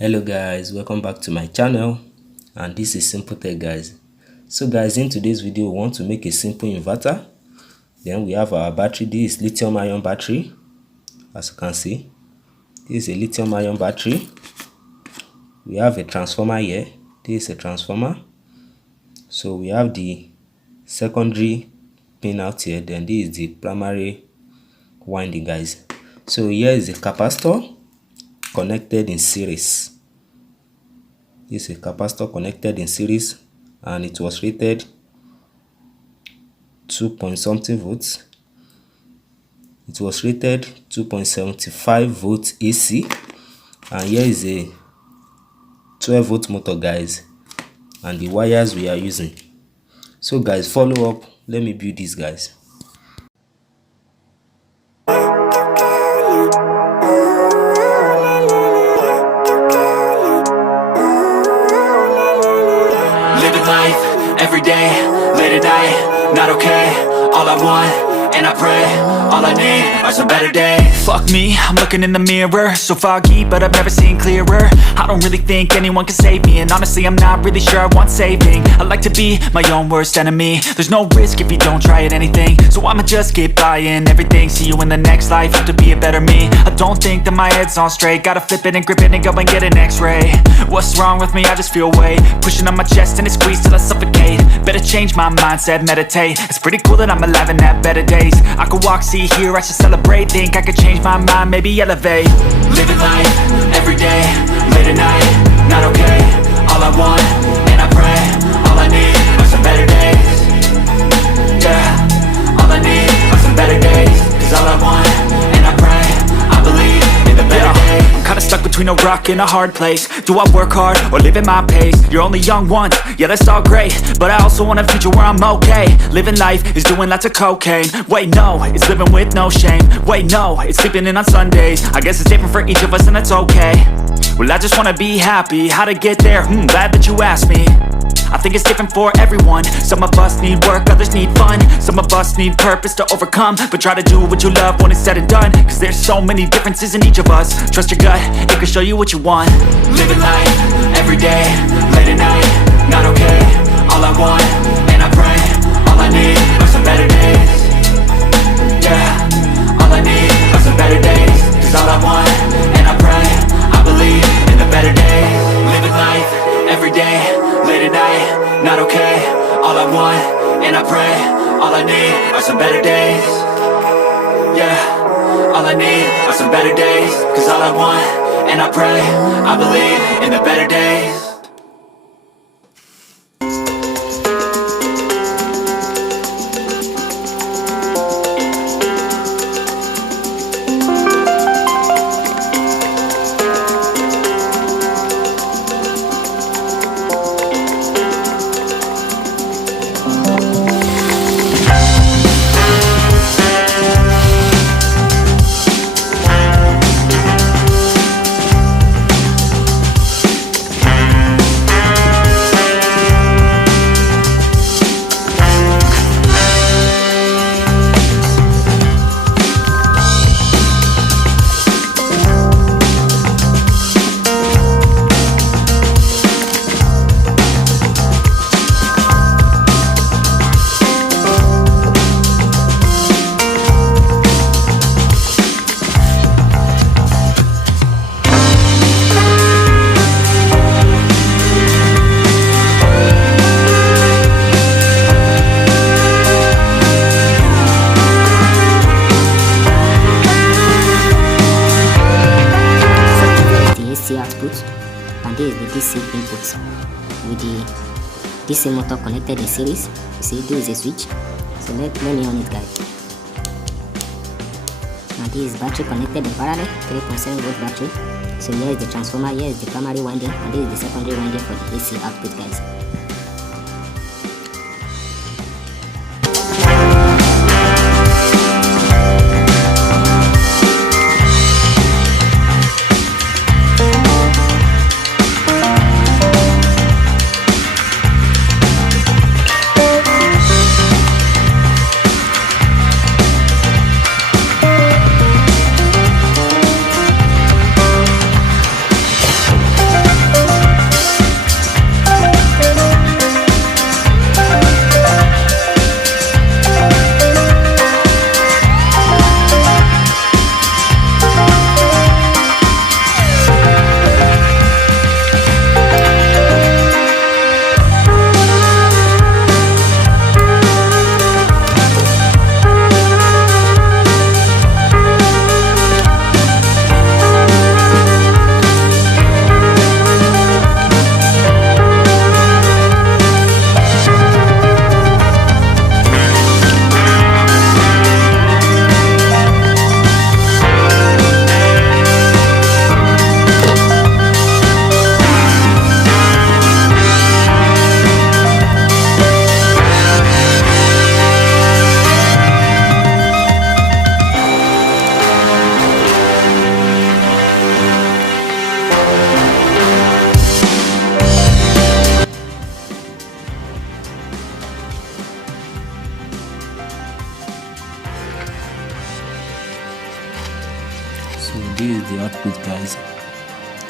Hello guys, welcome back to my channel, and this is Simple Tech guys. So guys, in today's video we want to make a simple inverter. Then we have our battery. This is lithium ion battery. As you can see, this is a lithium ion battery. We have a transformer here. This is a transformer. So we have the secondary pin out here, then this is the primary winding guys. So here is a capacitor connected in series. This is a capacitor connected in series, and it was rated 2 point something volts. It was rated 2.75 volts AC, and here is a 12 volt motor guys, and the wires we are using. So guys, follow up, let me build this guys. Living life, every day, late at night, not okay. All I want, and I pray, all I need are some better days. Fuck me, I'm looking in the mirror, so foggy, but I've never seen clearer. I don't really think anyone can save me, and honestly I'm not really sure I want saving. I like to be my own worst enemy. There's no risk if you don't try at anything, so I'ma just get buying everything. See you in the next life, have to be a better me. I don't think that my head's on straight, gotta flip it and grip it and go and get an x-ray. What's wrong with me? I just feel weight pushing on my chest and it squeezes till I suffocate. Better change my mindset, meditate. It's pretty cool that I'm alive and have better days. I could walk, see, hear, I should celebrate. Think I could change my mind, maybe elevate. Living life, every day, late at night, not okay. All I want, and I pray, all I need are some better days. Yeah, all I need are some better days. Cause all I want, and I pray, I believe in the better days. I'm kinda stuck between a rock and a hard place. Do I work hard or live at my pace? You're only young once, yeah that's all great, but I also want a future where I'm okay. Living life is doing lots of cocaine. Wait no, it's living with no shame. Wait no, it's sleeping in on Sundays. I guess it's different for each of us and that's okay. Well I just wanna be happy, how to get there? Glad that you asked me. I think it's different for everyone. Some of us need work, others need fun. Some of us need purpose to overcome. But try to do what you love when it's said and done. Cause there's so many differences in each of us. Trust your gut, it can show you what you want. Living life, every day, late at night, not okay. All I want, and I pray, all I need are some better days. Yeah, all I need are some better days. Cause all I want, and I pray, I believe in the better days. Living life, every day, late at night, not okay. All I want, and I pray, all I need are some better days. Yeah, all I need are some better days. Cause all I want, and I pray, I believe in the better days. Output, and this is the DC input with the DC motor connected in series. You see, this is a switch, so let me on it guys. And this is battery connected in parallel, 3.7 volt battery. So here is the transformer, here is the primary winding, and this is the secondary winding for the AC output guys.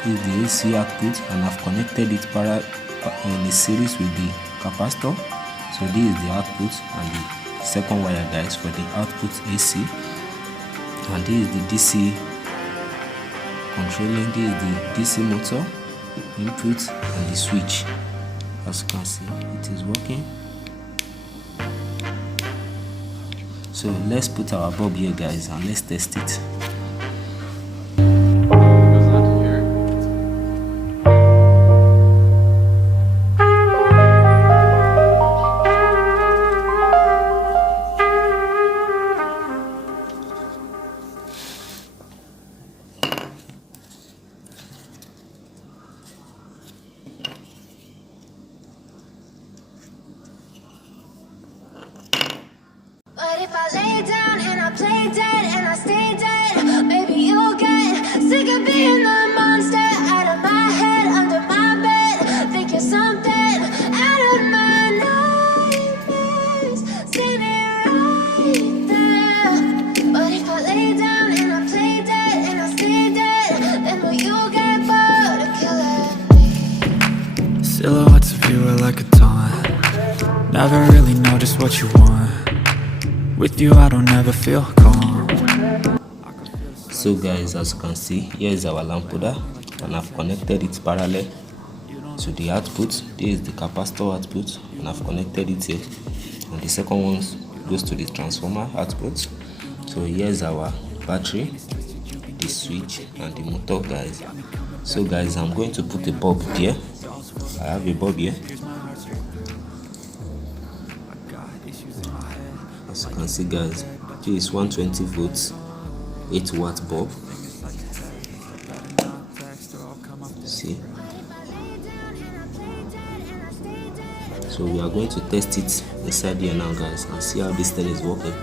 is the AC output, and I've connected it in a series with the capacitor. So this is the output and the second wire, guys, for the output AC, and this is the DC controlling. This is the DC motor input and the switch. As you can see, it is working. So let's put our bulb here, guys, and let's test it. But if I lay down and I play dead and I stay dead, maybe you'll get sick of being the monster out of my head, under my bed. Think you're something out of my nightmares, standing right there. But if I lay down and I play dead and I stay dead, then will you get bored of killing me? Silhouettes of you are like a taunt. Never really know just what you want. With you I don't ever feel calm. So guys, as you can see, here is our lamp holder, and I've connected it parallel to the output. This is the capacitor output, and I've connected it here, and the second one goes to the transformer output. So here's our battery, the switch, and the motor, guys. So guys, I'm going to put a bulb here. I have a bulb here. As you can see, guys, this is 120 volts 8-watt bulb. See, so we are going to test it inside here now, guys, and see how this thing is working.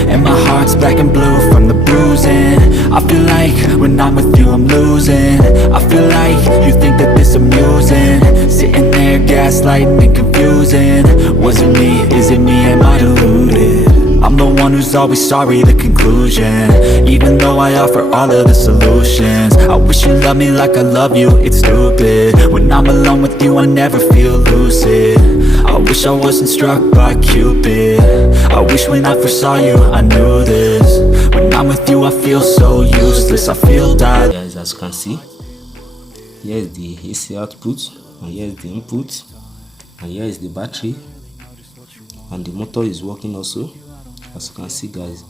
And my heart's black and blue from the bruising. I feel like when I'm with you I'm losing. I feel like you think that this amusing. Sitting there gaslighting and confusing. Was it me? Is it me? Am I deluded? I'm the one who's always sorry, the conclusion. Even though I offer all of the solutions. I wish you loved me like I love you, it's stupid. When I'm alone with you I never feel lucid. I wish I wasn't struck by Cupid. I wish when I first saw you I knew this. When I'm with you I feel so useless. I feel died. Guys, as you can see, here is the AC output, and here is the input, and here is the battery, and the motor is working also. As you can see, guys,